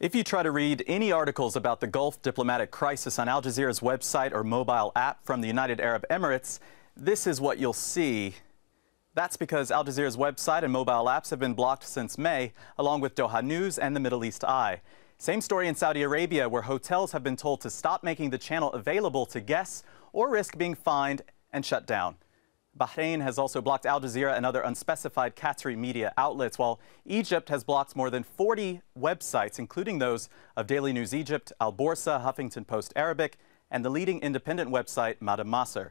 If you try to read any articles about the Gulf diplomatic crisis on Al Jazeera's website or mobile app from the United Arab Emirates, this is what you'll see. That's because Al Jazeera's website and mobile apps have been blocked since May, along with Doha News and the Middle East Eye. Same story in Saudi Arabia, where hotels have been told to stop making the channel available to guests or risk being fined and shut down. Bahrain has also blocked Al Jazeera and other unspecified Qatari media outlets, while Egypt has blocked more than 40 websites, including those of Daily News Egypt, Al Borsa, Huffington Post Arabic, and the leading independent website Madam Masr.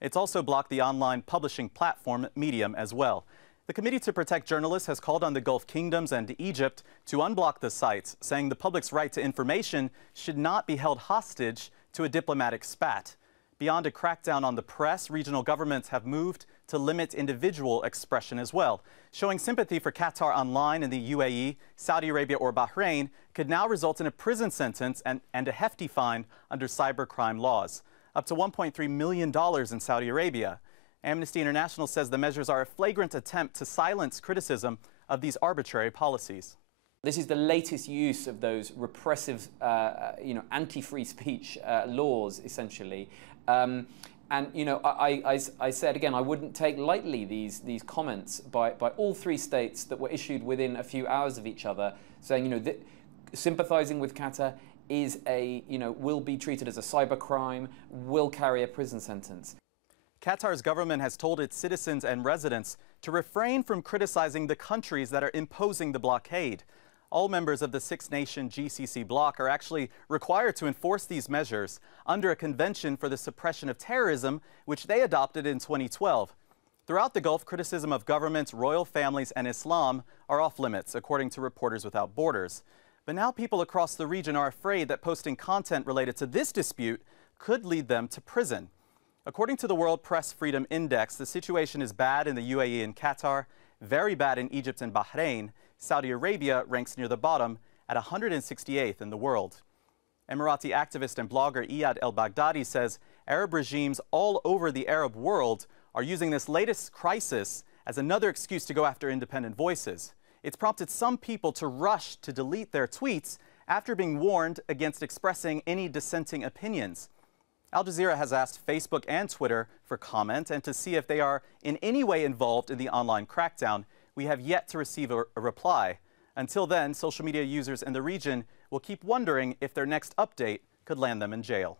It's also blocked the online publishing platform Medium as well. The Committee to Protect Journalists has called on the Gulf Kingdoms and Egypt to unblock the sites, saying the public's right to information should not be held hostage to a diplomatic spat. Beyond a crackdown on the press, regional governments have moved to limit individual expression as well. Showing sympathy for Qatar online in the UAE, Saudi Arabia, or Bahrain could now result in a prison sentence and a hefty fine under cybercrime laws, up to $1.3 million in Saudi Arabia. Amnesty International says the measures are a flagrant attempt to silence criticism of these arbitrary policies. This is the latest use of those repressive, anti-free speech laws, essentially. And I said again, I wouldn't take lightly these comments by all three states that were issued within a few hours of each other, saying sympathising with Qatar is will be treated as a cybercrime, will carry a prison sentence. Qatar's government has told its citizens and residents to refrain from criticizing the countries that are imposing the blockade. All members of the six-nation GCC bloc are actually required to enforce these measures under a convention for the suppression of terrorism, which they adopted in 2012. Throughout the Gulf, criticism of governments, royal families, and Islam are off limits, according to Reporters Without Borders. But now people across the region are afraid that posting content related to this dispute could lead them to prison. According to the World Press Freedom Index, the situation is bad in the UAE and Qatar, very bad in Egypt and Bahrain. Saudi Arabia ranks near the bottom at 168th in the world. Emirati activist and blogger Iyad el-Baghdadi says Arab regimes all over the Arab world are using this latest crisis as another excuse to go after independent voices. It's prompted some people to rush to delete their tweets after being warned against expressing any dissenting opinions. Al Jazeera has asked Facebook and Twitter for comment and to see if they are in any way involved in the online crackdown. We have yet to receive a reply. Until then, social media users in the region will keep wondering if their next update could land them in jail.